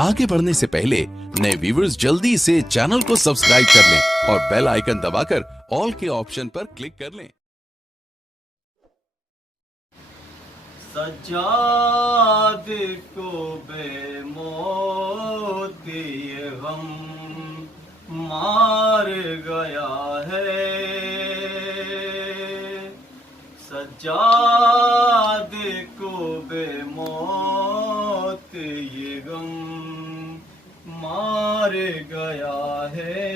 आगे बढ़ने से पहले नए व्यूअर्स जल्दी से चैनल को सब्सक्राइब कर लें और बेल आइकन दबाकर ऑल के ऑप्शन पर क्लिक कर लें। सज्जाद को बेमौत ये गम मार गया है, सज्जाद को बेमौत ये गम मार गया है।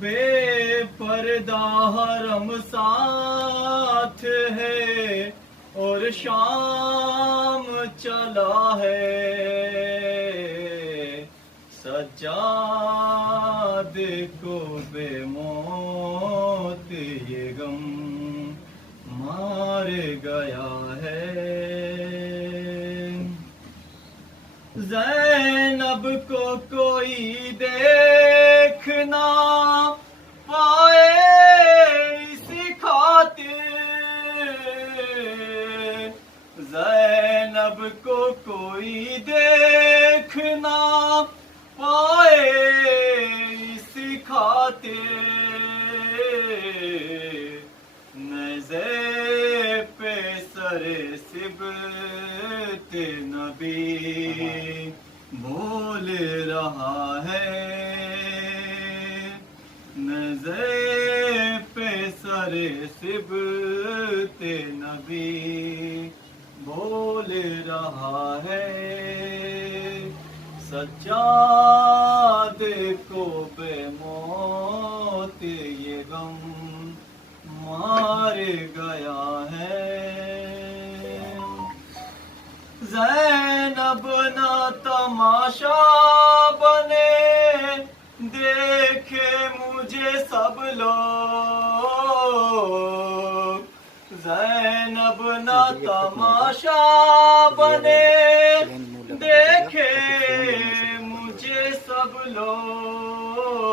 बेपर्दा हरम साथ है और शाम चला है, सज्जाद को बेमौत ये गम मार गया है। ज़ैनब को कोई देखना पाए इसी खातिर, ज़ैनब को कोई देखना पाए इसी खातिर, नज़े पे सरे सिबत नबी बोल रहा है, नज़े पे सरे सिबत नबी बोल रहा है। सज्जाद को बेमौत ये गम मार गया है। ज़ैनब ना तमाशा बने देखे मुझे सब लोग, ज़ैनब ना तमाशा बने देखे मुझे सब लोग,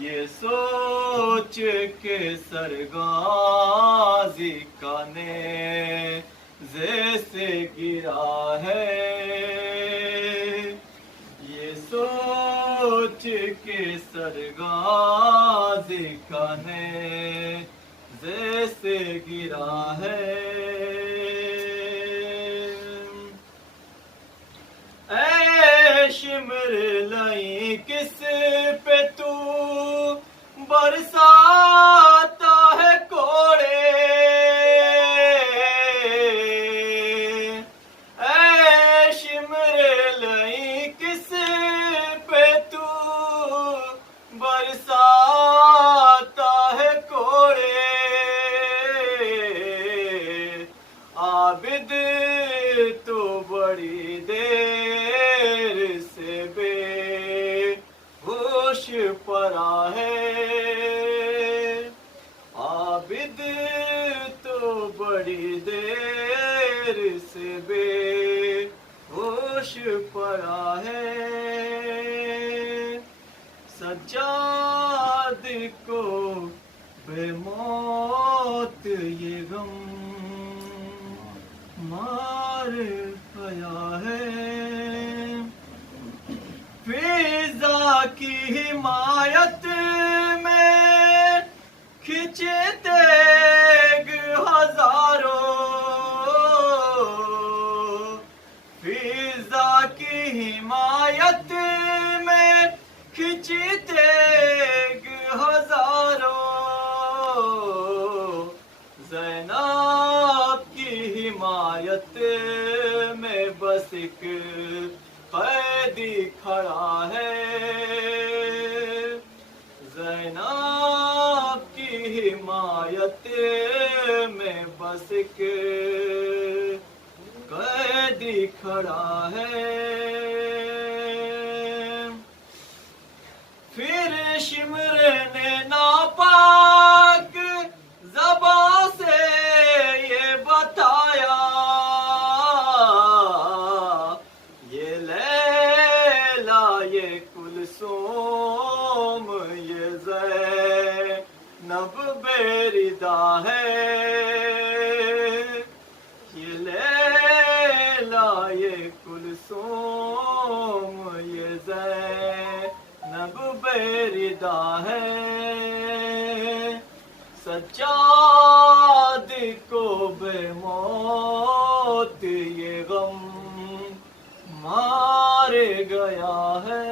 ये सोच के सरगाज़ी का नेज़े से गिरा है, ये सोच के सरगाज़ी का नेज़े से गिरा है। शिमर लई किस पे तू बरसाता है कोड़े, ऐ शिमर लई किस पे तू बरसाता है कोड़े, आबिद तो बड़ी देर से बेहोश पड़ा है, आबिद तो बड़ी देर से बेहोश पड़ा है। सज्जाद को बेमौत ये गम मार गया है। फिजा की हिमायत में खिंचते हजारों, फिजा की हिमायत में खिंचते हजारों, ज़ैनब की हिमायत में बस एक कैदी खड़ा है, ज़ैनब की हिमायत में बस एक कैदी खड़ा है। फिर शिमर ने नापाक ज़बां से ये बताया, ये लैला ये कुलसूम ये ज़ैनब बेरिदा है, ये लैला معصوم یہ زینب بیردا ہے سجاد کو بے موت یہ غم مار گیا ہے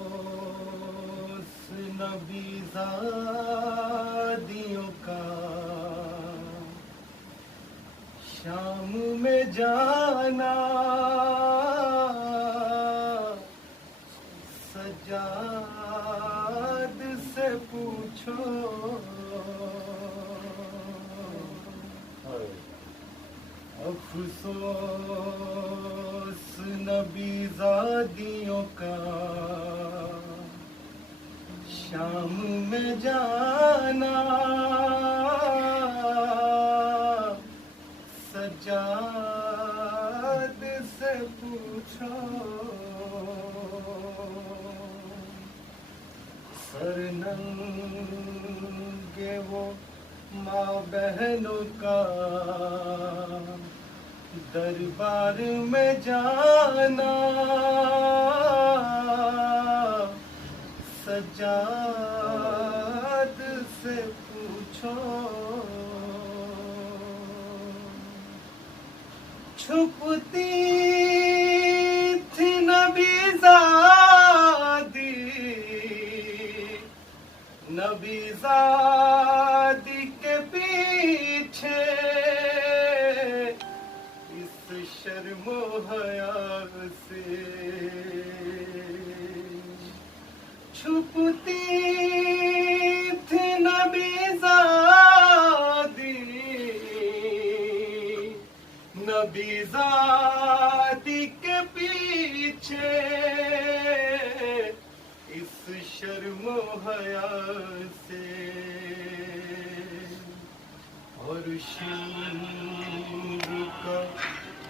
افسوس نبی زادیوں کا شام میں جانا سجاد سے پوچھو افسوس نبی زادیوں کا شام میں جانا سجاد سے پوچھو سر ننگے وہ ماں بہنوں کا دربار میں جانا سجاد سے پوچھو چھپتی تھی نبی زادی کے پیچھے اس شرم و حیا سے چھپتی تھی نبی زادی کے پیچھے اس شرم و حیا سے اور شیر کا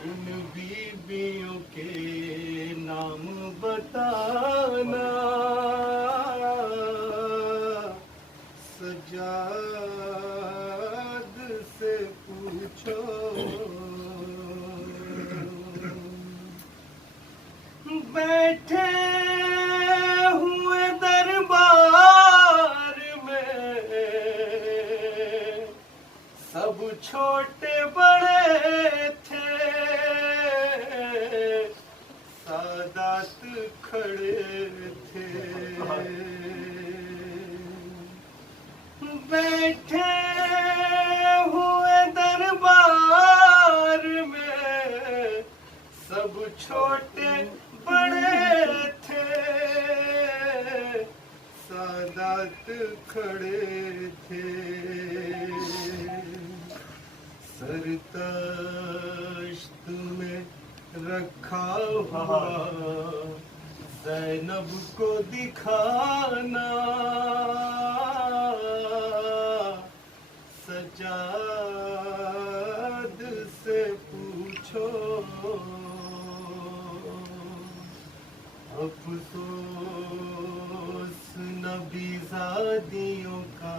ان بیویوں کے نام بتانا سجاد سے پوچھو بیٹھے ہوئے دربار میں سب چھوٹے بڑے تھے سادات کھڑے تھے بیٹھے ہوئے دربار میں سب چھوٹے بڑے تھے سادات کھڑے تھے سر تشت میں رکھا ہوا زینب کو دکھانا سجاد سے پوچھو افسوس نبی زادیوں کا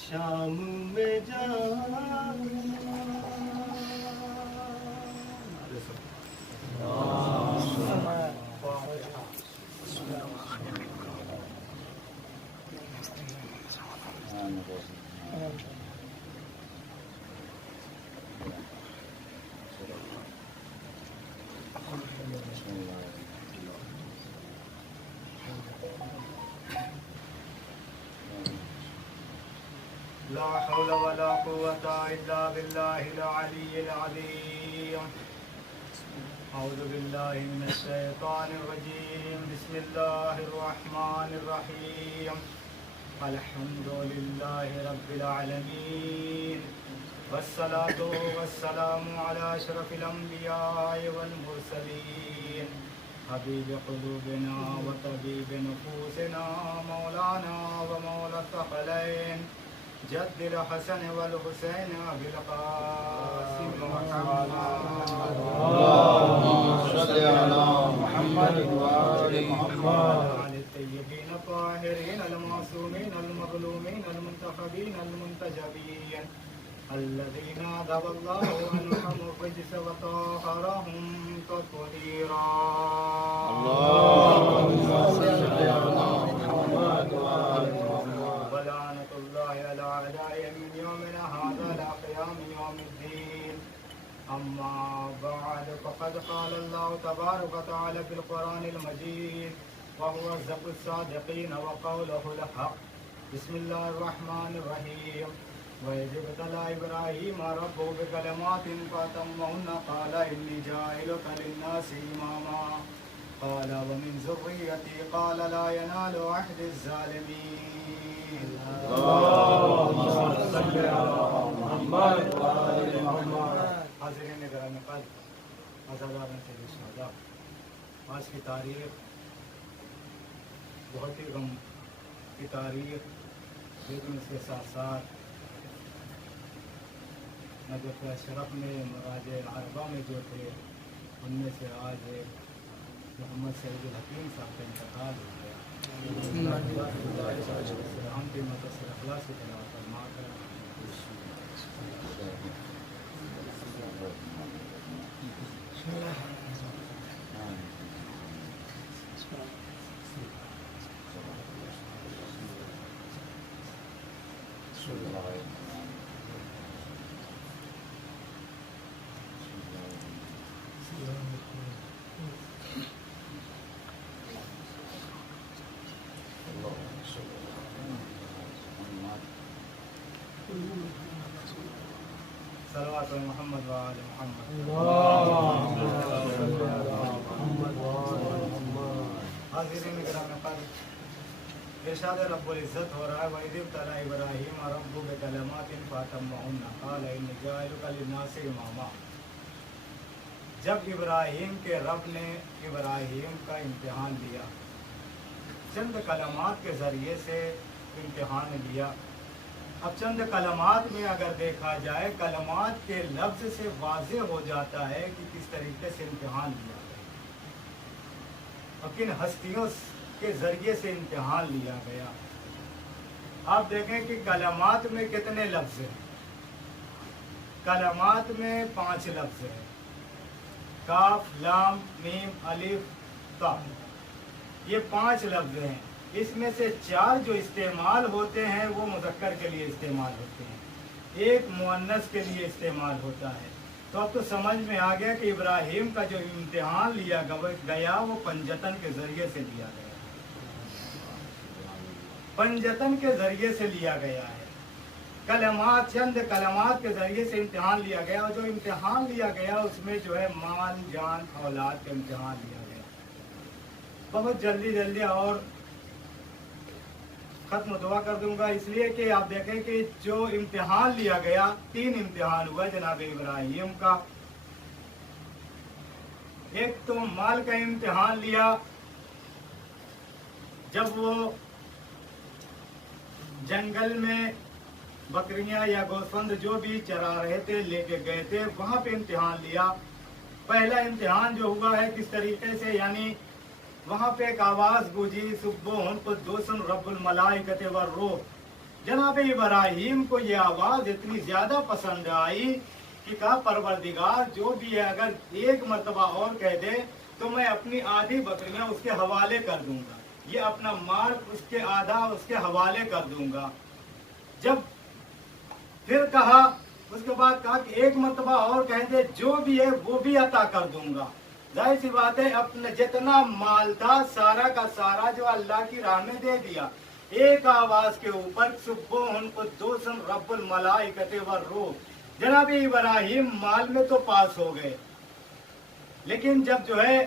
شام میں جانا لا حول ولا قوة إلا بالله العلي العظيم أعوذ بالله من الشيطان الرجيم بسم الله الرحمن الرحيم الحمد لله رب العالمين والصلاة والسلام على أشرف الأنبياء والمرسلين حبيب قلوبنا وطبيب نفوسنا مولانا ومولى الثقلين جد الحسن والحسين أبي القاسم محمد اللهم صل على محمد وآل محمد وعلى الطيبين الطاهرين المعصومين المظلومين المنتخبين المنتجبين الذين ذهب الله عنهم الرجس وطهرهم تطهيرا اللهم صل على محمد وآل محمد ولعنة الله على أعدائهم من يومنا هذا إلى قيام يوم الدين أما بعد فقد قال الله تبارك وتعالى في القرآن المجيد وهو أصدق الصادقين وقوله الحق بسم الله الرحمن الرحيم وإذ ابتلى إبراهيم ربه بكلمات فأتمهن قال إني جاعلك للناس إماما قال ومن ذريتي قال لا ينال عهد الظالمين اللهم صل على محمد وآل محمد حاضرین گرامی قدر عزاداران سے شہداء، آج کی تاریخ بہت ہی غم کی تاریخ، لیکن اس کے ساتھ ساتھ نجف اشرف میں مراجع عربہ میں جو تھے ان میں سے آج محمد سعید الحکیم صاحب کا انتقال ہو گیا۔ ہم بھی متصل اخلاص کی تلاوت فرما کر صلوات محمد وآل محمد۔ حاضرین کرام قدر، ارشاد رب العزت ہو رہا ہے وَإِذِ ابْتَلَىٰ إِبْرَاهِيمَ رَبُّهُ بِكَلِمَاتٍ فَأَتَمَّهُنَّ قَالَ إِنِّي جَاعِلُكَ لِلنَّاسِ إِمَامًا۔ جب ابراہیم کے رب نے ابراہیم کا امتحان لیا، چند کلمات کے ذریعے سے امتحان لیا۔ اب چند کلمات میں اگر دیکھا جائے، کلمات کے لفظ سے واضح ہو جاتا ہے کہ کس طریقے سے امتحان لیا گیا اور کن ہستیوں کے ذریعے سے امتحان لیا گیا۔ آپ دیکھیں کہ کلمات میں کتنے لفظ ہیں۔ کلمات میں 5 لفظ ہیں، کاف، لام، میم، الف، تا، یہ 5 لفظ ہیں۔ اس میں سے 4 جو استعمال ہوتے ہیں وہ مذکر کے لیے استعمال ہوتے ہیں، ایک مؤنث کے لیے استعمال ہوتا ہے۔ تو اب تو سمجھ میں آ گیا کہ ابراہیم کا جو امتحان لیا گیا وہ پنجتن کے ذریعے سے لیا گیا، پنجتن کے ذریعے سے لیا گیا ہے۔ کلمات، چند کلمات کے ذریعے سے امتحان لیا گیا، اور جو امتحان لیا گیا اس میں جو ہے مال، جان، اولاد کا امتحان لیا گیا۔ بہت جلدی جلدی اور ختم دعا کر دوں گا، اس لیے کہ آپ دیکھیں کہ جو امتحان لیا گیا، 3 امتحان ہوا جناب ابراہیم کا۔ ایک تو مال کا امتحان لیا، جب وہ جنگل میں بکریاں یا گوسفند جو بھی چرا رہے تھے لے کے گئے تھے، وہاں پہ امتحان لیا۔ پہلا امتحان جو ہوا ہے کس طریقے سے، یعنی وہاں پہ ایک آواز گونجی، سبحان قدوس رب الملائکۃ والروح۔ جناب ابراہیم کو یہ آواز اتنی زیادہ پسند آئی کہ کہا پروردگار جو بھی ہے اگر ایک مرتبہ اور کہہ دے تو میں اپنی آدھی بکریاں اس کے حوالے کر دوں گا، یہ اپنا مال اس کے آدھا اس کے حوالے کر دوں گا۔ جب پھر کہا، اس کے بعد کہا کہ ایک مرتبہ اور کہہ دے جو بھی ہے وہ بھی عطا کر دوں گا۔ ظاہر سی بات ہے اپنا جتنا مال تھا سارا کا سارا جو اللہ کی راہ میں دے دیا، ایک آواز کے اوپر سبحان قدوس رب الملائکۃ والروح۔ جناب ابراہیم مال میں تو پاس ہو گئے، لیکن جب جو ہے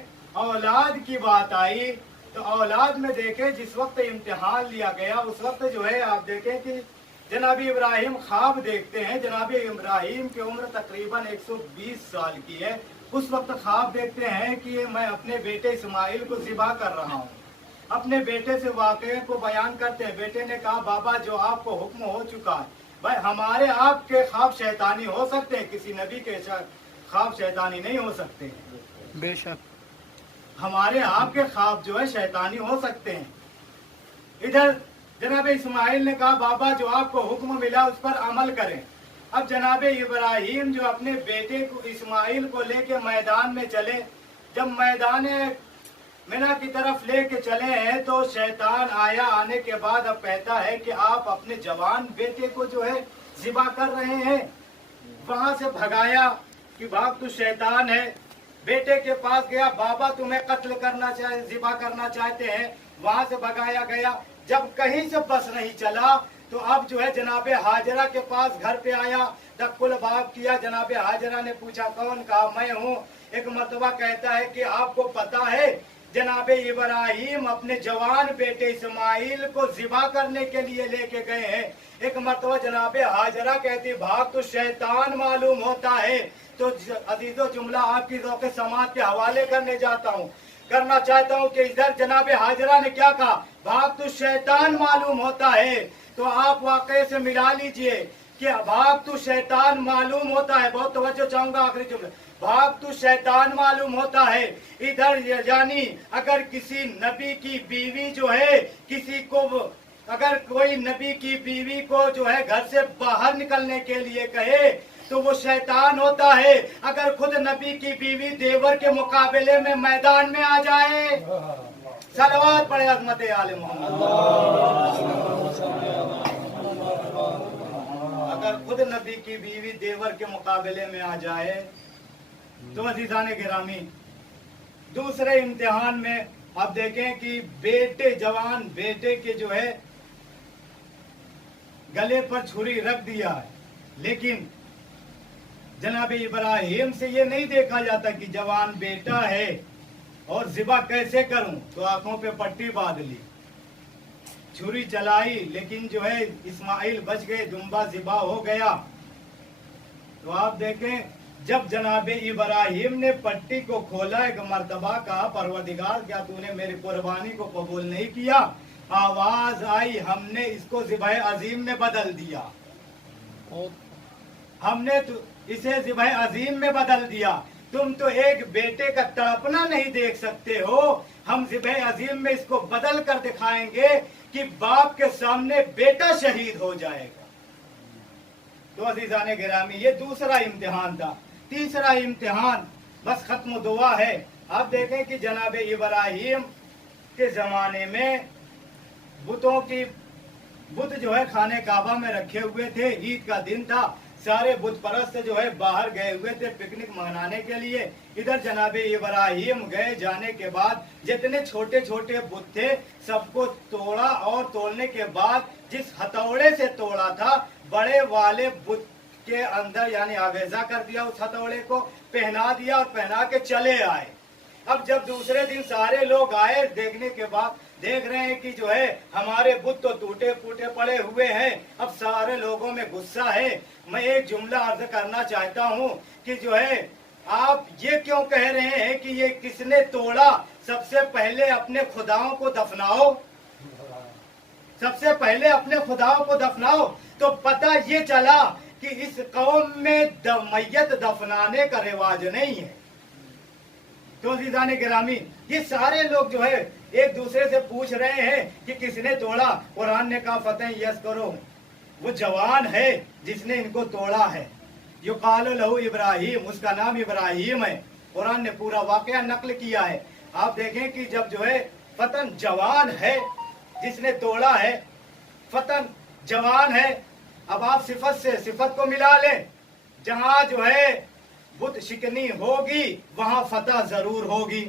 اولاد کی بات آئی تو اولاد میں دیکھیں جس وقت امتحان لیا گیا اس وقت جو ہے آپ دیکھیں کہ جناب ابراہیم خواب دیکھتے ہیں۔ جناب ابراہیم کی عمر تقریباً 120 سال کی ہے، उस वक्त ख्वाब देखते हैं कि मैं अपने बेटे इस्माइल को ज़िबा कर रहा हूँ। अपने बेटे से वाक़े को बयान करते हैं। बेटे ने कहा बाबा जो आपको हुक्म हो चुका है। भाई हमारे आपके ख्वाब शैतानी हो सकते हैं, किसी नबी के ख्वाब शैतानी नहीं हो सकते। बेशक हमारे आपके ख्वाब जो है शैतानी हो सकते हैं। इधर जनाब इस्माइल ने कहा बाबा जो आपको हुक्म मिला उस पर अमल करें। अब जनाब इब्राहिम जो अपने बेटे को इस्माइल को लेके मैदान में चले, जब मैदान मिना की तरफ लेके चले हैं तो शैतान आया। आने के बाद अब कहता है कि आप अपने जवान बेटे को जो है ज़िबा कर रहे हैं। वहां से भगाया कि भाग तू शैतान है। बेटे के पास गया, बाबा तुम्हें कत्ल करना चाहे ज़िबा करना चाहते हैं। वहां से भगाया गया। जब कहीं से बस नहीं चला तो अब जो है जनाबे हाजरा के पास घर पे आया, तक्कुल बाब किया। जनाबे हाजरा ने पूछा कौन? कहा मैं हूँ। एक मर्तबा कहता है कि आपको पता है जनाबे इब्राहिम अपने जवान बेटे इस्माइल को ज़िबा करने के लिए लेके गए हैं। एक मर्तबा जनाबे हाजरा कहती भाग तो शैतान मालूम होता है। तो अजीजो जुमला आपकी ज़ौक़े समात के हवाले करना चाहता हूँ कि इधर जनाबे हाजरा ने क्या कहा, भाग तो शैतान मालूम होता है। तो आप वाक़े से मिला लीजिए कि भाग तो शैतान मालूम होता है। बहुत तवज्जो चाहूंगा आखिरी जुमला, भाग तो शैतान मालूम होता है। इधर यानी अगर किसी नबी की बीवी जो है किसी को, अगर कोई नबी की बीवी को जो है घर से बाहर निकलने के लिए कहे तो वो शैतान होता है। अगर खुद नबी की बीवी देवर के मुकाबले में मैदान में आ जाए, सलवात पढ़े अज़मत आले मोहम्मद। अगर खुद नबी की बीवी देवर के मुकाबले में आ जाए तो अजीजान गिरामी, दूसरे इम्तिहान में अब देखें कि बेटे जवान बेटे के जो है गले पर छुरी रख दिया है, लेकिन जनाब इब्राहिम से ये नहीं देखा जाता कि जवान बेटा है और ज़िबा कैसे करूं। तो आंखों पे पट्टी बांध ली, छुरी चलाई, लेकिन जो है इस्माइल बच गए, दुम्बा ज़िबा हो गया। तो आप देखें जब जनाब इब्राहिम ने पट्टी को खोला, एक मर्तबा कहा परवरदिगार क्या तूने मेरी कुर्बानी को कबूल नहीं किया? आवाज आई हमने इसको ज़िबाए अजीम में बदल दिया, हमने तो इसे ज़िबाए अजीम में बदल दिया। तुम तो एक बेटे का तड़पना नहीं देख सकते हो, हम ज़िबाए अजीम में इसको बदल कर दिखाएंगे कि बाप के सामने बेटा शहीद हो जाएगा। तो अजीजान गिरामी ये दूसरा इम्तिहान था। तीसरा इम्तिहान बस खत्म दुआ है। आप देखें कि जनाब इब्राहिम के जमाने में बुत जो है खाने काबा में रखे हुए थे। ईद का दिन था, सारे बुत परस्त जो है बाहर गए हुए थे पिकनिक मनाने के लिए। इधर जनाब इब्राहिम गए, जाने के बाद जितने छोटे छोटे बुत थे सबको तोड़ा और तोड़ने के बाद जिस हथौड़े से तोड़ा था बड़े वाले बुत के अंदर यानी आवेजा कर दिया, उस हथौड़े को पहना दिया और पहना के चले आए। अब जब दूसरे दिन सारे लोग आए, देखने के बाद देख रहे हैं कि जो है हमारे बुत तो टूटे फूटे पड़े हुए हैं। अब सारे लोगों में गुस्सा है। मैं एक जुमला अर्ज करना चाहता हूँ कि जो है आप ये क्यों कह रहे हैं कि ये किसने तोड़ा? सबसे पहले अपने खुदाओं को दफनाओ, सबसे पहले अपने खुदाओं को दफनाओ। तो पता ये चला कि इस कौम में मैयत दफनाने का रिवाज नहीं है। तो अज़ीज़ान गिरामी ये सारे लोग जो है एक दूसरे से पूछ रहे हैं कि किसने तोड़ा। कुरान ने कहा फतेह यस करो, वो जवान है जिसने इनको तोड़ा है। युकालु लहू इब्राहिम, उसका नाम इब्राहिम है। कुरान ने पूरा वाकया नकल किया है। आप देखें कि जब जो है फतन जवान है जिसने तोड़ा है, फतन जवान है। अब आप सिफत से सिफत को मिला लें, जहां जो है बुत शिकनी होगी वहां फतह जरूर होगी,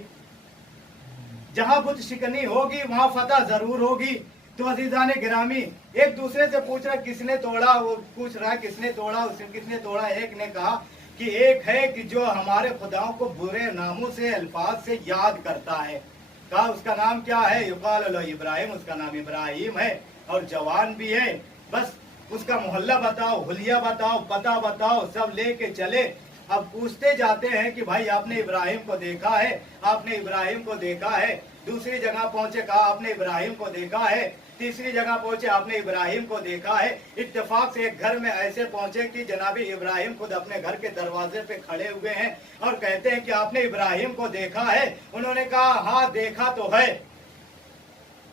जहां बुत शिकनी होगी वहां फतह जरूर होगी। तो अजीजान गिरामी एक दूसरे से पूछ रहा किसने तोड़ा, वो पूछ रहा है किसने तोड़ा, उसने किसने तोड़ा। एक ने कहा कि एक है कि जो हमारे खुदाओं को बुरे नामों से अल्फाज से याद करता है। कहा उसका नाम क्या है? युकाल लहू इब्राहिम, उसका नाम इब्राहिम है और जवान भी है। बस उसका मोहल्ला बताओ, हुलिया बताओ, पता बताओ, सब लेके चले। अब पूछते जाते हैं कि भाई आपने इब्राहिम को देखा है, आपने इब्राहिम को देखा है। दूसरी जगह पहुंचे, कहा आपने इब्राहिम को देखा है। तीसरी जगह पहुंचे, आपने इब्राहिम को देखा है। इत्तेफाक से एक घर में ऐसे पहुंचे कि जनाबी इब्राहिम खुद अपने घर के दरवाजे पे खड़े हुए हैं और कहते हैं कि आपने इब्राहिम को देखा है। उन्होंने कहा हाँ देखा तो है,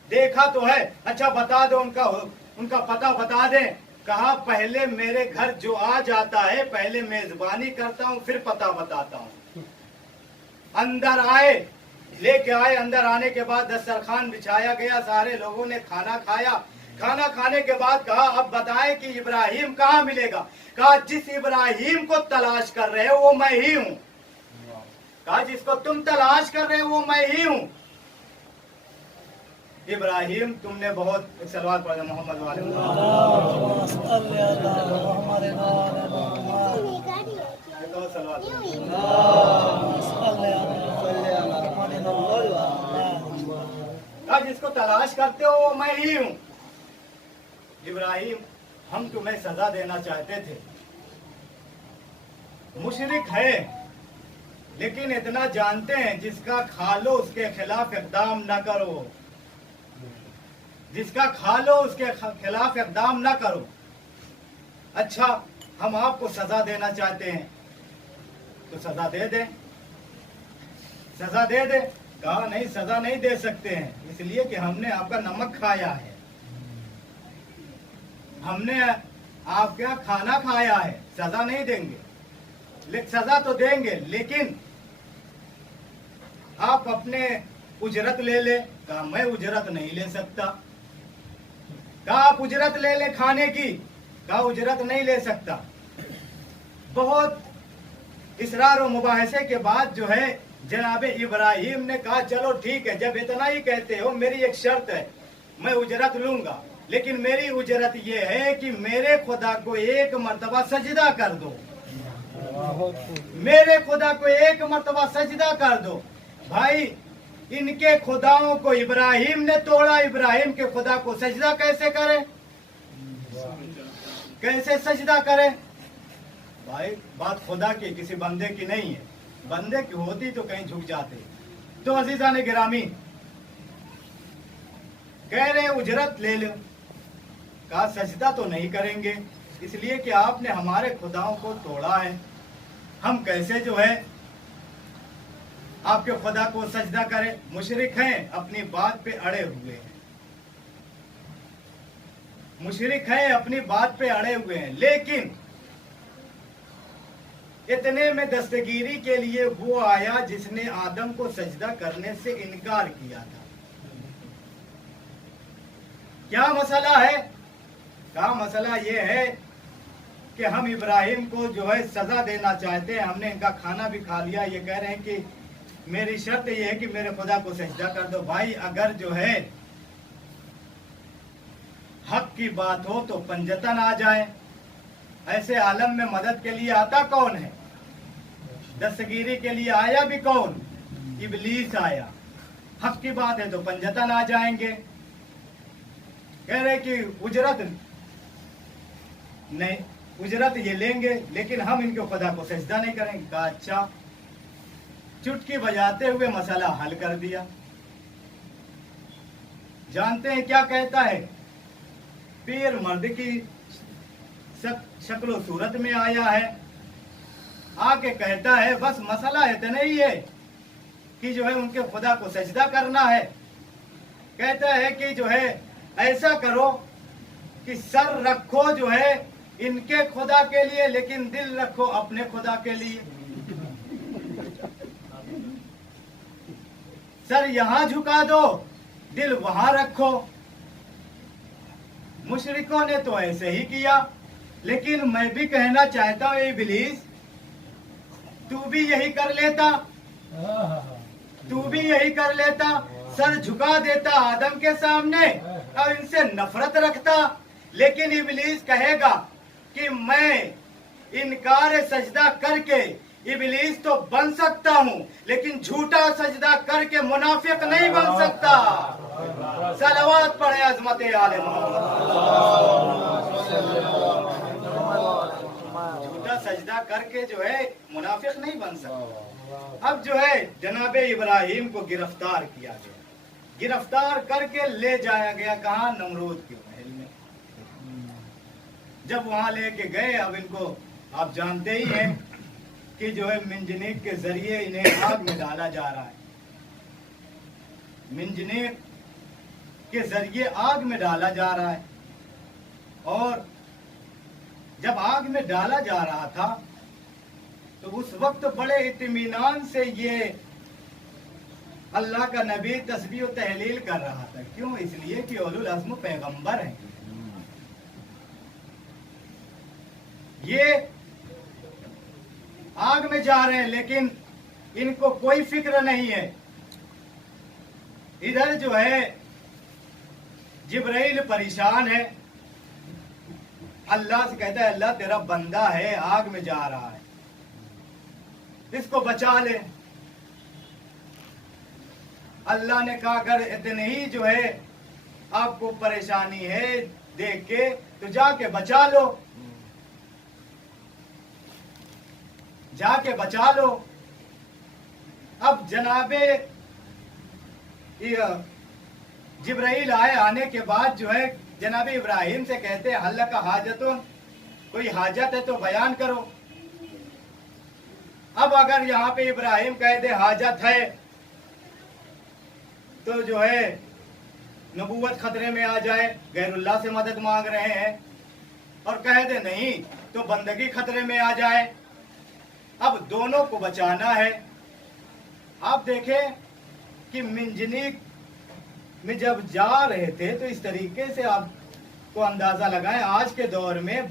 देखा तो है। अच्छा बता दो, उनका पता बता दें। कहा पहले मेरे घर जो आ जाता है पहले मेजबानी करता हूँ फिर पता बताता हूँ। अंदर आए, लेके आए। अंदर आने के बाद दस्तरखान बिछाया गया, सारे लोगों ने खाना खाया। खाना खाने के बाद कहा अब बताएं कि इब्राहिम कहाँ मिलेगा। कहा जिस इब्राहिम को तलाश कर रहे हो वो मैं ही हूँ। कहा जिसको तुम तलाश कर रहे हो वो मैं ही हूँ। इब्राहिम तुमने बहुत सलवात पढ़ा मोहम्मद वाले तो सलवात जिसको तलाश करते हो वो मैं ही हूँ। इब्राहिम हम तुम्हें सजा देना चाहते थे, मुशरिक है लेकिन इतना जानते हैं जिसका खा लो उसके खिलाफ इक़दाम न करो, जिसका खा लो उसके खिलाफ इक़दाम न करो। अच्छा हम आपको सजा देना चाहते हैं तो सजा दे दें, सजा दे दे। कहा नहीं सजा नहीं दे सकते हैं, इसलिए कि हमने आपका नमक खाया है, हमने आपका खाना खाया है, सजा नहीं देंगे। लेकिन सजा तो देंगे लेकिन आप अपने उजरत ले ले। कहा मैं उजरत नहीं ले सकता। कहा आप उजरत ले ले खाने की। कहा उजरत नहीं ले सकता। बहुत इसरार और मुबाहसे के बाद जो है जनाबे इब्राहिम ने कहा चलो ठीक है, जब इतना ही कहते हो मेरी एक शर्त है, मैं उजरत लूंगा, लेकिन मेरी उजरत ये है कि मेरे खुदा को एक मर्तबा सजदा कर दो, मेरे खुदा को एक मर्तबा सजदा कर दो। भाई इनके खुदाओं को इब्राहिम ने तोड़ा, इब्राहिम के खुदा को सजदा कैसे करे, कैसे सजदा करे। भाई बात खुदा की किसी बंदे की नहीं है, बंदे की होती तो कहीं झुक जाते। तो अजीजा ने गिरामी कह रहे उजरत ले लो। कहा सजदा तो नहीं करेंगे इसलिए कि आपने हमारे खुदाओं को तोड़ा है, हम कैसे जो है आपके खुदा को सजदा करें। मुशरिक हैं, अपनी बात पे अड़े हुए हैं, मुशरिक हैं, अपनी बात पे अड़े हुए हैं। लेकिन इतने में दस्तगीरी के लिए वो आया जिसने आदम को सजदा करने से इनकार किया था। क्या मसला है? क्या मसला ये है कि हम इब्राहिम को जो है सजा देना चाहते हैं, हमने इनका खाना भी खा लिया, ये कह रहे हैं कि मेरी शर्त ये है कि मेरे खुदा को सजदा कर दो। भाई अगर जो है हक की बात हो तो पंजतन आ जाए। ऐसे आलम में मदद के लिए आता कौन है? दस्तगीरी के लिए आया भी कौन? इबलीस आया। हक की बात है तो पंजतन आ जाएंगे। कह रहे कि उजरत नहीं, उजरत ये लेंगे लेकिन हम इनके खुदा को सजदा नहीं करेंगे। कहा अच्छा, चुटकी बजाते हुए मसला हल कर दिया। जानते हैं क्या कहता है? पीर मर्द की शक्ल सूरत में आया है, आके कहता है बस मसला इतना ही है कि जो है उनके खुदा को सजदा करना है। कहता है कि जो है ऐसा करो कि सर रखो जो है इनके खुदा के लिए लेकिन दिल रखो अपने खुदा के लिए। सर यहां झुका दो, दिल वहां रखो। मुशरिकों ने तो ऐसे ही किया, लेकिन मैं भी कहना चाहता हूं इब्लीस तू भी यही कर लेता, तू भी यही कर लेता, सर झुका देता आदम के सामने और इनसे नफरत रखता। लेकिन इब्लीस कहेगा कि मैं इनकार सजदा करके इब्लीस तो बन सकता हूँ लेकिन झूठा सजदा करके मुनाफिक नहीं बन सकता। सलवात पढ़े अजमत आले मोहम्मद। झूठा सजदा करके जो है मुनाफिक नहीं बन सकता। अब जो है जनाब इब्राहिम को गिरफ्तार किया गया, गिरफ्तार करके ले जाया गया कहाँ? नमरूद के महल में। जब वहां लेके गए, अब इनको आप जानते ही हैं कि जो है मिंजनीक के जरिए इन्हें आग में डाला जा रहा है, मिंजनीक के जरिए आग में डाला जा रहा है। और जब आग में डाला जा रहा था तो उस वक्त बड़े इत्मीनान से ये अल्लाह का नबी तस्बीह और तहलील कर रहा था। क्यों? इसलिए कि उलुल अज़्म पैगंबर हैं। ये आग में जा रहे हैं लेकिन इनको कोई फिक्र नहीं है। इधर जो है जिब्राइल परेशान है, अल्लाह से कहता है अल्लाह तेरा बंदा है, आग में जा रहा है, इसको बचा ले। अल्लाह ने कहा अगर इतने ही जो है आपको परेशानी है देख के तो जाके बचा लो, जाके बचा लो। अब जनाबे जिब्राइल आए, आने के बाद जो है जनाब इब्राहिम से कहते हैं हल्ला का हाजतों, कोई हाजत है तो बयान करो। अब अगर यहाँ पे इब्राहिम कह दे हाजत है तो जो है नबूवत खतरे में आ जाए, गैरुल्लाह से मदद मांग रहे हैं, और कह दे नहीं तो बंदगी खतरे में आ जाए। अब दोनों को बचाना है। आप देखें कि मिंजनीक में जब जा रहे थे तो इस तरीके से आपको अंदाजा लगाएं, आज के दौर में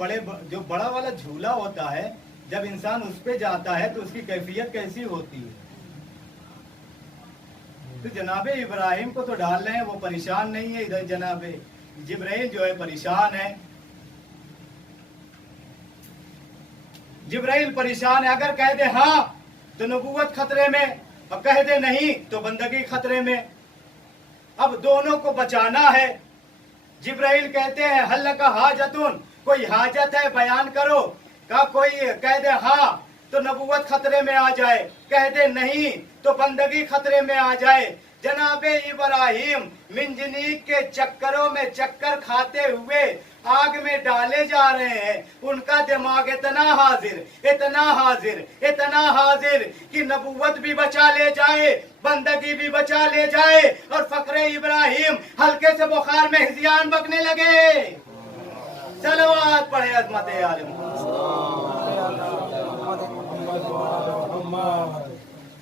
जो बड़ा वाला झूला होता है, जब इंसान उस पे जाता है तो उसकी कैफियत कैसी होती है। तो जनाबे इब्राहिम को तो डाल रहे हैं, वो परेशान नहीं है। इधर जनाबे जिब्राइल जो है परेशान है, जिब्राइल परेशान है। अगर कह दे हाँ तो नबूवत खतरे में, और कह दे नहीं तो बंदगी खतरे में। अब दोनों को बचाना है। जिब्राइल कहते हैं हल्ला का हाजतुन, कोई हाजत है बयान करो। का कोई कह दे हाँ तो नबूवत खतरे में आ जाए, कह दे नहीं तो बंदगी खतरे में आ जाए। जनाबे इब्राहिम मिंजनीक के चक्करों में चक्कर खाते हुए आग में डाले जा रहे हैं। उनका दिमाग इतना हाजिर, इतना हाजिर, इतना हाजिर कि नबूवत भी बचा ले जाए, बंदगी भी बचा ले जाए, और फकरे इब्राहिम हल्के से बुखार में हिज़ियान बकने लगे। सलवात पढ़े अज़मत आलिम।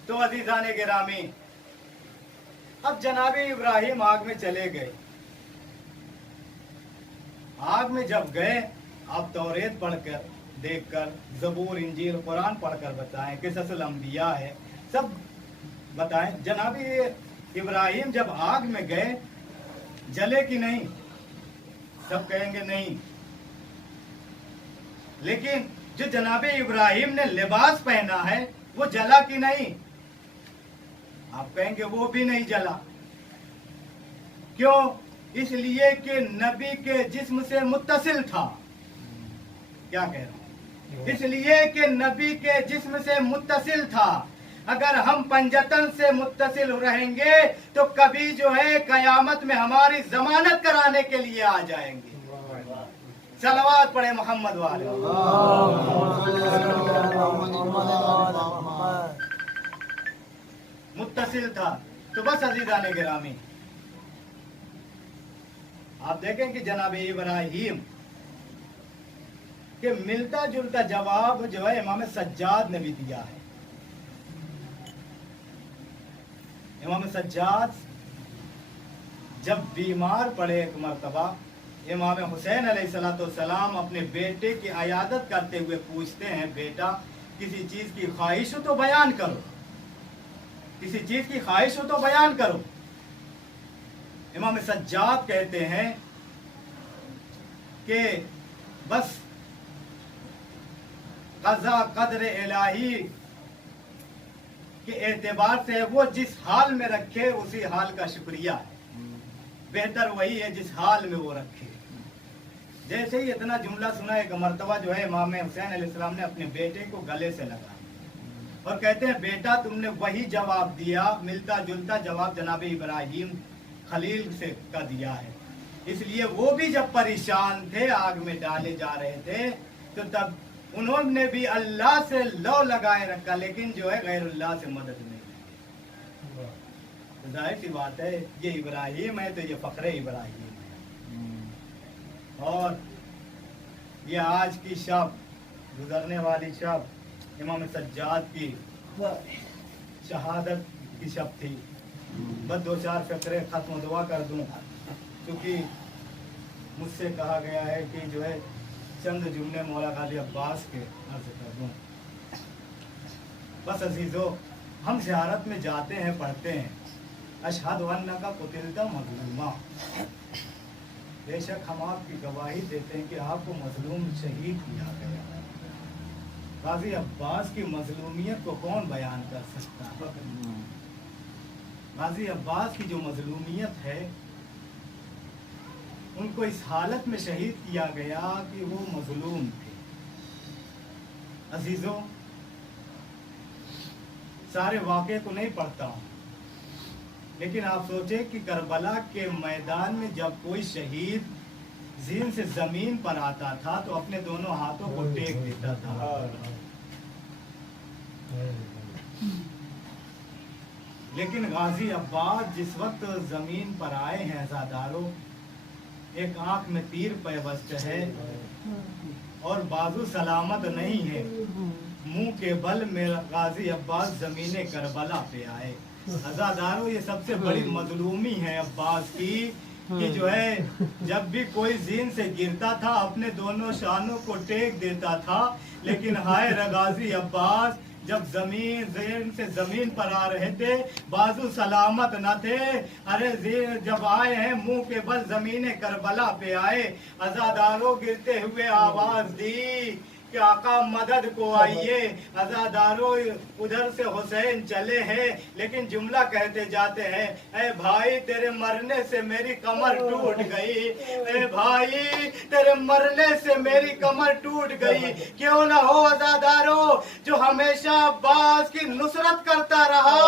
तो अजीजाने गिरामी, अब जनाबे इब्राहिम आग में चले गए। आग में जब गए, आप तौरेत पढ़कर देखकर, ज़बूर इंजील कुरान पढ़कर बताएं, किससुल अंबिया है, सब बताएं। जनाबे इब्राहिम जब आग में गए, जले कि नहीं? सब कहेंगे नहीं। लेकिन जो जनाबे इब्राहिम ने लिबास पहना है वो जला कि नहीं? आप कहेंगे वो भी नहीं जला। क्यों? इसलिए कि नबी के जिस्म से मुत्तसिल था। क्या कह रहा हूं? इसलिए कि नबी के जिस्म से मुत्तसिल था। अगर हम पंजतन से मुत्तसिल रहेंगे तो कभी जो है कयामत में हमारी जमानत कराने के लिए आ जाएंगे। सलवात पढ़े मोहम्मद वाले। मुत्तसिल था। तो बस अजीजाने गिरामी, आप देखें कि जनाब इब्राहिम के मिलता जुलता जवाब जो है इमाम सज्जाद ने भी दिया है। इमाम सज्जाद जब बीमार पड़े एक मर्तबा, इमाम हुसैन अलैहिस्सलाम अपने बेटे की अयादत करते हुए पूछते हैं, बेटा किसी चीज की ख्वाहिश हो तो बयान करो, किसी चीज की ख्वाहिश हो तो बयान करो। इमाम सज्जाद कहते हैं कि बस क़ज़ा क़द्र इलाही के एतबार से वो जिस हाल में रखे उसी हाल का शुक्रिया है। बेहतर वही है जिस हाल में वो रखे। जैसे ही इतना जुमला सुना, एक मर्तबा जो है इमाम हुसैन अलैहिस्सलाम ने अपने बेटे को गले से लगाया और कहते हैं बेटा तुमने वही जवाब दिया, मिलता जुलता जवाब जनाब इब्राहिम खलील से का दिया है। इसलिए वो भी जब परेशान थे, आग में डाले जा रहे थे, तो तब उन्होंने भी अल्लाह से लौ लगाए रखा, लेकिन जो है गैरुल्लाह से मदद नहीं ली। तो जाहिर सी बात है, ये इब्राहिम है तो ये फखरे इब्राहिम है। और ये आज की शब, गुजरने वाली शब इमाम सज्जाद की शहादत की शब थी। बस 2-4 फकरे खत्म दुआ कर दूं, क्योंकि मुझसे कहा गया है कि जो है चंद जुमले मौला गाजी अब्बास के अर्ज कर दूं। बस अजीजों, हम ज़ियारत में जाते हैं, पढ़ते हैं अशहदु अन्नका कुतिलता मज़लूमा, बेशक हम आपकी गवाही देते हैं कि आपको मजलूम शहीद किया गया। गाजी अब्बास की मजलूमियत को कौन बयान कर सकता है? गाजी अब्बास की जो मजलूमियत है, उनको इस हालत में शहीद किया गया कि वो मजलूम थे। अजीजों, सारे वाक़े को नहीं पढ़ता हूँ, लेकिन आप सोचें कि करबला के मैदान में जब कोई शहीद ज़ीन से ज़मीन पर आता था तो अपने दोनों हाथों को टेक देता था। लेकिन गाजी अब्बास जिस वक्त ज़मीन पर आए हैं अज़ादारों, एक आंख में तीर पैवस्त है और बाजू सलामत नहीं है, मुंह के बल में गाजी अब्बास ज़मीने करबला पे आए। अज़ादारों, ये सबसे बड़ी मजलूमी है अब्बास की कि जो है जब भी कोई ज़ीन से गिरता था अपने दोनों शानों को टेक देता था, लेकिन हाय गाजी अब्बास जब ज़मीन से ज़मीन पर आ रहे थे, बाजू सलामत न थे। अरे जब आए हैं मुंह के बल ज़मीने करबला पे आए, अज़ादारों गिरते हुए आवाज़ दी कि आका मदद को आइए। अज़ादारों, उधर से हुसैन चले हैं, लेकिन जुमला कहते जाते हैं, ए भाई तेरे मरने से मेरी कमर टूट गई, ए भाई तेरे मरने से मेरी कमर टूट गई। क्यों ना हो अज़ादारों, जो हमेशा अब्बास की नुसरत करता रहा,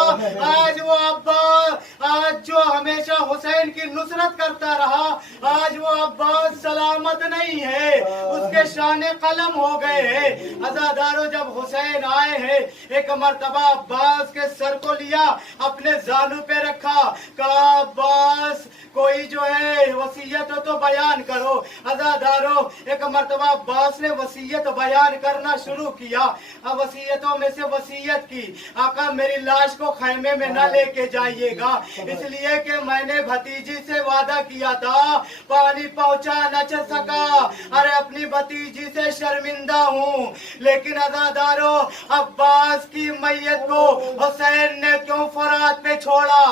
आज वो अब्बास, आज जो हमेशा हुसैन की नुसरत करता रहा, आज वो अब्बास सलामत नहीं है, उसके शाने कलम हो गए। अज़ादारों, जब हुसैन आए हैं, एक मर्तबा अब्बास के सर को लिया, अपने जानू पे रखा, कहा अब्बास कोई जो है वसीयत हो तो बयान करो। अज़ादारों, एक मर्तबा अब्बास ने वसीयत बयान करना शुरू किया। अब वसीयतों में से वसीयत की, आका मेरी लाश को खैमे में न लेके जाइएगा, इसलिए कि मैंने भतीजी से वादा किया था, पानी पहुंचा न सका। अरे अपनी भतीजी से शर्मिंदा हूँ। लेकिन अज़ादारों, अब्बास की मैयत को हुसैन ने क्यों फरात पे छोड़ा?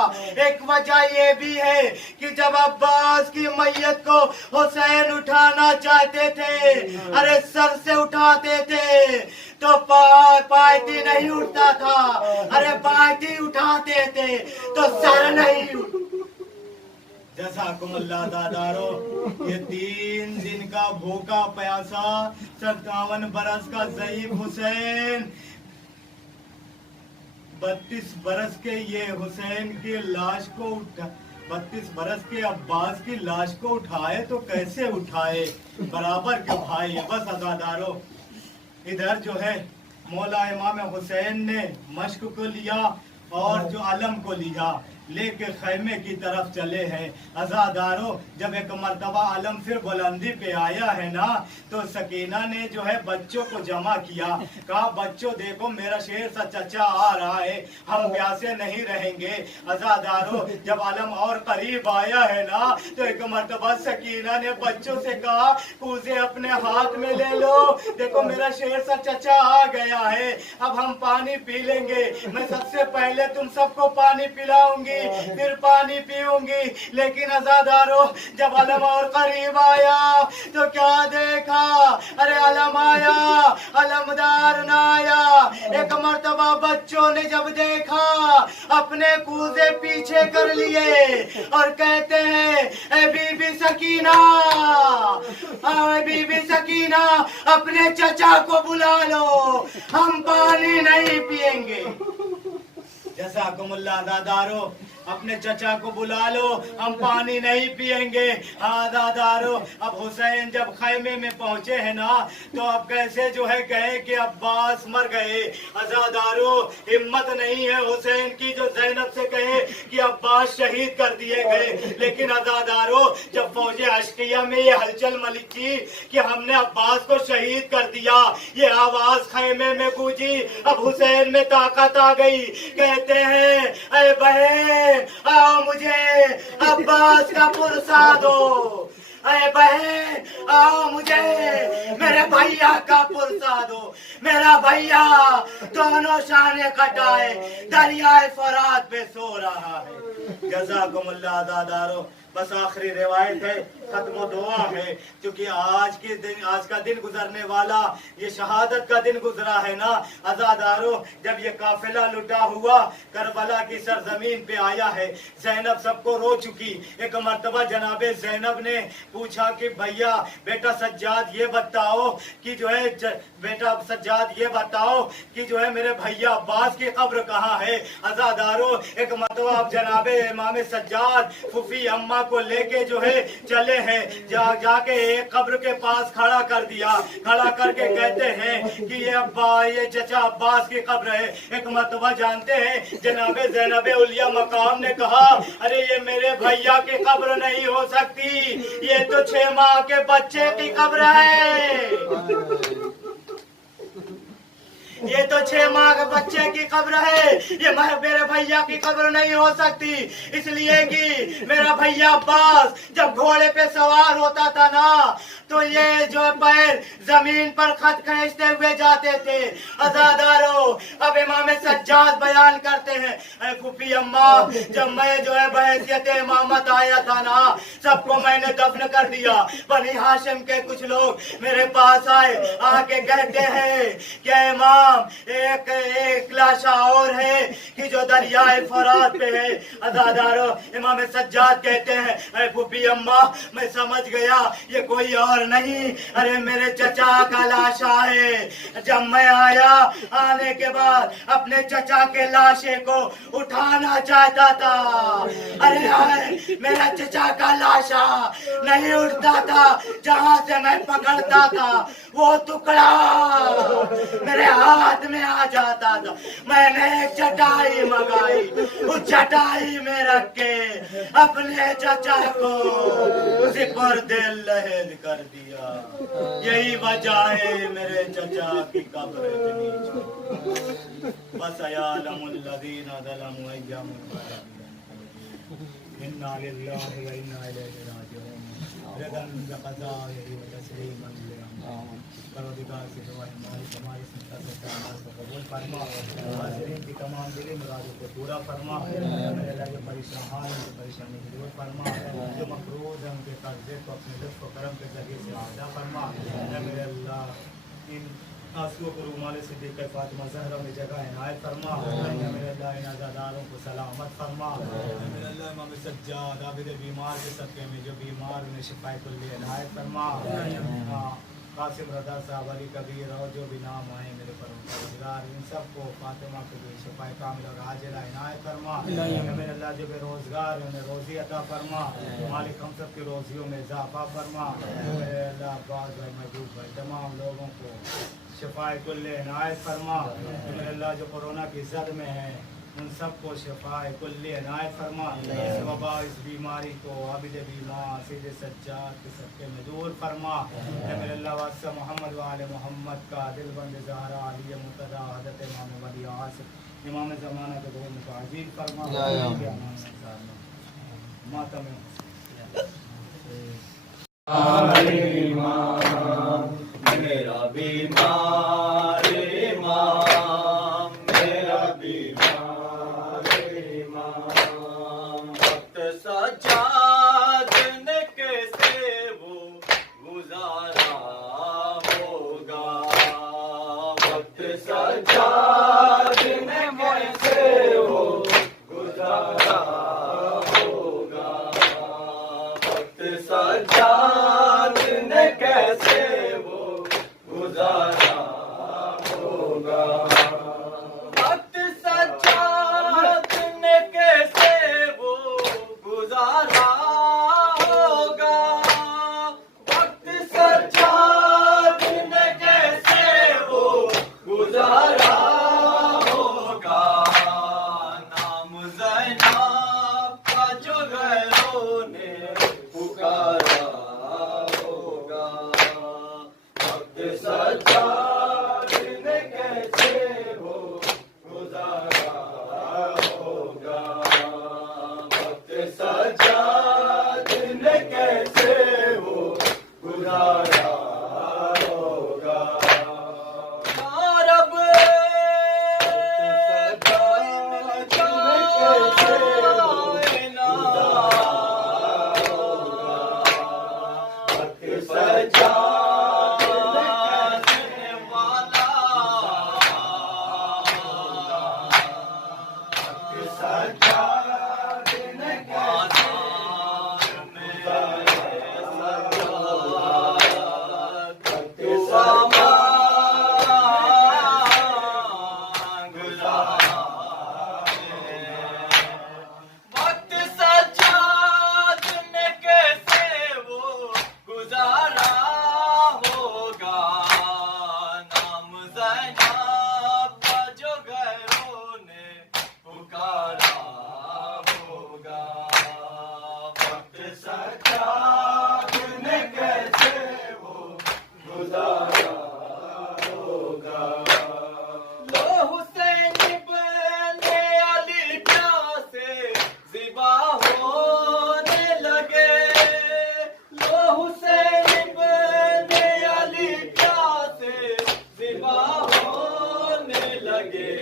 एक वजह ये भी है कि जब अब्बास की मैयत को हुसैन उठाना चाहते थे, अरे सर से उठाते थे तो पायती नहीं उठता था, अरे पायती उठाते थे तो सर नहीं उठता। जज़ाकुमुल्लाह दादारो, ये 3 दिन का भूखा प्यासा 57 बरस का ज़ईफ हुसैन, 32 बरस के ये हुसैन की लाश को उठा, 32 बरस के अब्बास की लाश को उठाए तो कैसे उठाए, बराबर के भाई। बस अज़ादारो, इधर जो है मौला इमाम हुसैन ने मश्क को लिया और जो अलम को लिया, लेके खैमे की तरफ चले हैं। अज़ादारों, जब एक मर्तबा आलम फिर बुलंदी पे आया है ना, तो सकीना ने जो है बच्चों को जमा किया, कहा बच्चों देखो मेरा शेर सा चचा आ रहा है, हम प्यासे नहीं रहेंगे। अज़ादारों, जब आलम और करीब आया है ना, तो एक मर्तबा सकीना ने बच्चों से कहा उसे अपने हाथ में ले लो, देखो मेरा शेर सा चचा आ गया है, अब हम पानी पी लेंगे, मैं सबसे पहले तुम सबको पानी पिलाऊंगी। पीऊंगी, फिर पानी पीऊंगी। लेकिन अज़ादारो जब अलम और करीब आया तो क्या देखा, अरे अलम आया, अलमदार ना आया। एक मर्तबा बच्चों ने जब देखा अपने कूजे पीछे कर लिए और कहते हैं ए बीबी सकीना, ए बीबी सकीना अपने चचा को बुला लो, हम पानी नहीं पिएंगे। जज़ाकुमुल्लाह दादारो, अपने चचा को बुला लो, हम पानी नहीं पिएंगे। हाँ दादारो, अब हुसैन जब खैमे में पहुंचे हैं ना, तो अब कैसे जो है गए कि अब्बास मर गए। अज़ादारो, हिम्मत नहीं है हुसैन की जो ज़ैनब से कहे कि अब्बास शहीद कर दिए गए। लेकिन अज़ादारो, जब फौज अश्किया में ये हलचल मली थी कि हमने अब्बास को शहीद कर दिया, ये आवाज खैमे में गूंजी। अब हुसैन में ताकत आ गई, कहते हैं अरे बहन आओ मुझे अब्बास का पुरसा दो, अरे बहन आओ मुझे मेरे भैया का पुरसा दो। मेरा भैया दोनों शाने कटाए दरियाए फरात पे सो रहा है। जज़ाकुमुल्लाह दादारो, बस आखिरी रिवायत है, खत्म दुआ है, क्योंकि आज का दिन गुजरने वाला, ये शहादत का दिन गुजरा है ना। अज़ादारो, जब ये काफिला लुटा हुआ करबला की सरजमीन पे आया है, ज़ैनब सबको रो चुकी। एक मर्तबा जनाबे ज़ैनब ने पूछा कि भैया बेटा सज्जाद ये बताओ कि जो है बेटा सज्जाद ये बताओ कि जो है मेरे भैया अब्बास की कब्र कहाँ है। अज़ादारो, एक मर्तबा अब जनाबे इमाम सज्जाद फूफी अम्मा को लेके जो है चले हैं, जाके एक कब्र के पास खड़ा कर दिया। खड़ा करके कहते हैं कि ये चचा अब्बास की कब्र है। एक मर्तबा जानते हैं जनाबे ज़ैनब उलिया मकाम ने कहा अरे ये मेरे भैया की कब्र नहीं हो सकती, ये तो 6 माह के बच्चे की कब्र है, ये तो 6 माह के बच्चे की कब्र है, ये मेरे भैया की कब्र नहीं हो सकती। इसलिए कि मेरा भैया अब्बास जब घोड़े पे सवार होता था ना, तो ये जो पैर जमीन पर खत खींचते हुए जाते थे। अज़ादारो, अब इमाम सज्जाद बयान करते हैं, ऐ फूफी अम्मा, जब मैं जो है बहैसियत इमामत आया था ना, सबको मैंने दफन कर दिया। बनी हाशिम के कुछ लोग मेरे पास आए, आके कहते हैं कि इमाम एक लाशा और है कि जो दरियाए फरात पे है। अज़ादारो, इमाम सज्जाद कहते हैं ऐ फूफी अम्मा, मैं समझ गया ये कोई और नहीं, अरे मेरे चचा का लाशा है। जब मैं आया, आने के बाद अपने चचा के लाशे को उठाना चाहता था, अरे मेरा चचा का लाशा नहीं उठता था। जहां से मैं पकड़ता था वो टुकड़ा मेरे हाथ में आ जाता था। मैंने एक चटाई मंगाई, उस चटाई में रख के अपने चचा को सिपर्दे लहद कर दिया। यही वजह है मेरे चचा की कब्र इतनी छोटी। बस यालमुल लज़ीना ज़लमू अय्यामुल इन्ना लिल्लाहि व इन्ना इलैहि राजिऊन। रदन क़ज़ाइहि व तस्लीमन परवरदिगार से दुआ है मालिक हमारी संता से नमाज को कबूल फरमा, हाज़िरीन की तमाम दिली मुरादों को पूरा फरमा। मेरे अल्लाह जो परेशान हैं उनकी परेशानी को दूर फरमा, जो मकरूज़ हैं उनके कर्ज़े को अपने लुत्फ़ व करम के ज़रिए से अदा फरमा। मेरे अल्लाह इन आंसुओं को रुमाले से देकर फातिमा ज़हरा में जगह इनायत फरमा। मेरे अल्लाह इन अज़ादारों को सलामत फरमा। मेरे अल्लाह इमाम सज्जाद आबिद बीमार के सबके में जो बीमार उन्हें शिफाए कुल्ली इनायत फरमा। कासिम रज़ा साहब अली कबीर और जो भी नाम आए मेरे परवरदिगार, इन सबको फातिमा को भी शिफाए कामिल और आजिला इनायत फरमा। मेरे अल्लाह जो बेरोज़गार उन्हें रोज़ी अता फरमा। मालिक हम सब की रोज़ियों में इजाफा फरमा। मेरे अल्लाह अब्बास भाई, महबूब भाई, तमाम लोगों को शिफाए कुल्ले इनायत फरमा। मेरे अल्लाह जो कोरोना की जद में है उन सबको शिफाए कुल्ली इनायत फरमा। इस वबा, इस बीमारी को आबिद बीमार सीधे सज्जाद के सबके में दूर फरमा। मेरे अल्लाह वास्ता मोहम्मद व आले मोहम्मद का दिलबंद ज़हरा अली मुर्तज़ा हज़रत इमाम वली आसिफ इमाम ज़माना के दौर में ताज़ील फरमा। मातम मेरा बीमार इमाम, मेरा बीमार इमाम। سجاد نے کیسے وہ گزارا ہوگا وقت سجاد نے کیسے وہ گزارا ہوگا وقت سجاد نے کیسے وہ گزارا ہوگا نام زینب کا جو غیروں نے پکارا ہوگا وقت سجاد نے کیسے وہ گزارا ہوگا وقت سجاد نے کیسے وہ گزارا ہوگا رب وقت سجاد نے کیسے وہ گزارا ہوگا نام زینب کا جو غیروں نے پکارا ہوگا وقت سجاد نے کیسے وہ گزارا ہوگا لو حسین ابن علی پیاسے زبا ہونے لگے لو حسین ابن علی پیاسے زبا ہونے لگے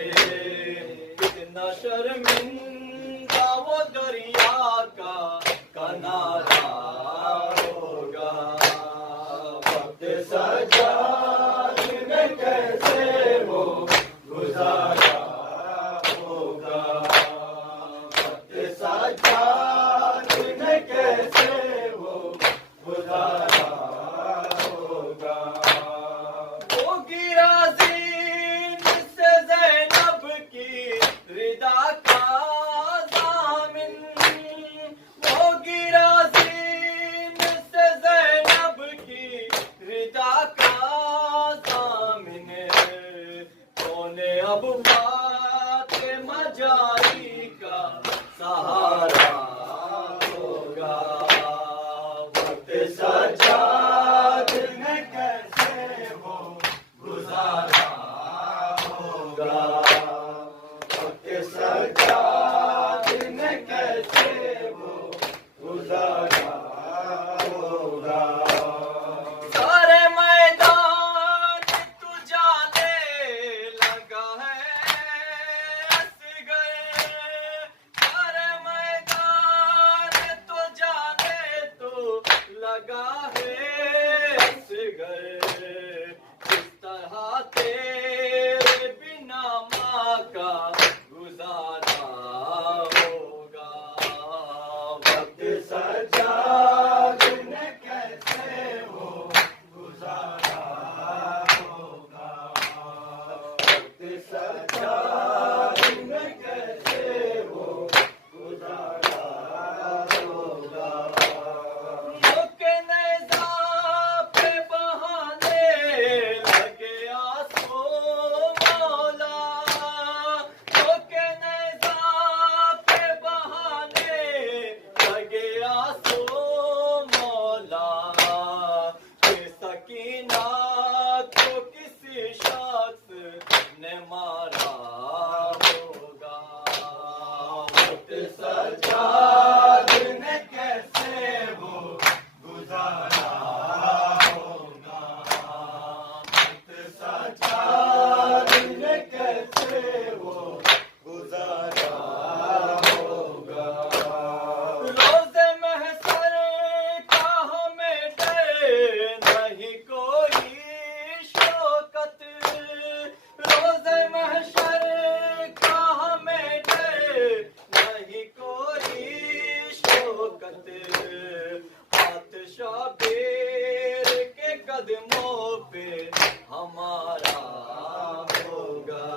کتنا شرمندہ وہ دریا کا کنارہ शाबीर के कदमों पे हमारा होगा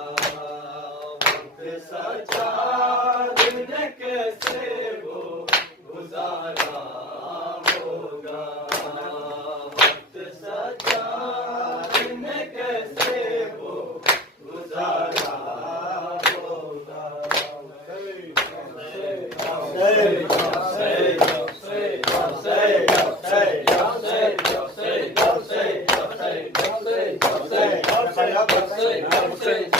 वक्त सच्चा दिन कैसे वो गुजारा होगा वक्त सच्चा दिन कैसे वो गुजारा होगा Say